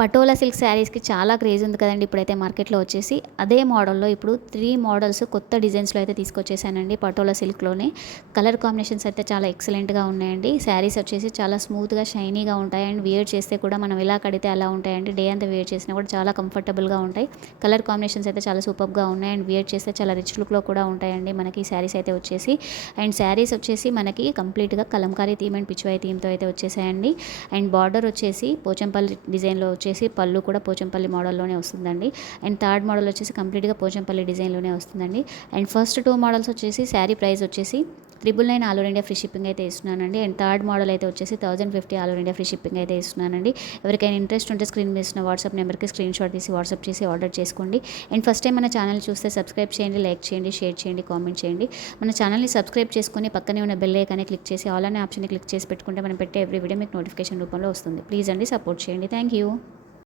Patola silk శారీస్‌కి చాలా craze ఉంది కదండీ! ఇప్పుడైతే మార్కెట్‌లో వచ్చేసి. అదే మోడల్‌లో ఇప్పుడు 3 మోడల్స్ కొత్త డిజైన్స్‌లో అయితే తీసుకొచ్చేసానండి పటోలా సిల్క్‌లోనే. కలర్ కాంబినేషన్స్ అయితే చాలా ఎక్సలెంట్‌గా ఉన్నాయండి. శారీస్ వచ్చేసి చాలా స్మూత్‌గా, షైనీగా ఉంటాయి. అండ్ వియర్ చేస్తే కూడా మనం ఎలా కడితే అలా ఉంటాయండి. డే అంతా వియర్ చేసినా కూడా చాలా కంఫర్టబుల్‌గా ఉంటాయి. కలర్ కాంబినేషన్స్ అయితే చాలా సూపర్బ్‌గా ఉన్నాయి. అండ్ వియర్ చేస్తే చాలా రిచ్ లుక్‌లో కూడా ఉంటాయండి మనకి శారీస్ అయితే వచ్చేసి. అండ్ శారీస్ వచ్చేసి మనకి కంప్లీట్‌గా కలంకారీ థీమ్ అండ్ పిచ్వాయి థీమ్‌తో అయితే వచ్చేసాయండి. అండ్ బార్డర్ వచ్చేసి పోచంపల్లి డిజైన్‌లో వచ్చేసి పళ్ళు కూడా పోచంపల్లి మోడల్‌లోనే వస్తుందండి. అండ్ థర్డ్ మోడల్ వచ్చేసి కంప్లీట్‌గా పోచంపల్లి డిజైన్‌లోనే వస్తుందండి. అండ్ ఫస్ట్ 2 మోడల్స్ వచ్చేసి శారీ ప్రైస్ వచ్చేసి 999 all over India free shipping అయితే ఇస్తున్నానండి. అండ్ థర్డ్ మోడల్ అయితే వచ్చేసి 1050 all over India free shipping అయితే ఇస్తున్నానండి. ఎవరికైనా ఇంట్రెస్ట్ ఉంటే స్క్రీన్ మీద ఇస్తున్న వాట్సాప్ నెంబర్కి స్క్రీన్ షాట్ తీసి వాట్సాప్ చేసి ఆర్డర్ చేసుకోండి. అండ్ ఫస్ట్ టైం మన ఛానల్ చూస్తే సబ్స్క్రైబ్ చేయండి, లైక్ చేయండి, షేర్ చేయండి, కామెంట్ చేయండి. మన ఛానల్ని సబ్స్క్రైబ్ చేసుకొని పక్కనే ఉన్న బెల్ ఐకాన్ని క్లిక్ చేసి ఆల్ అనే ఆప్షన్ని క్లిక్ చేసి పెట్టుకుంటే మనం పెట్టే ఎవ్రీ వీడియో మీకు నోటిఫికేషన్ రూపంలో వస్తుంది. ప్లీజ్ అండి సపోర్ట్ చేయండి. Thank you.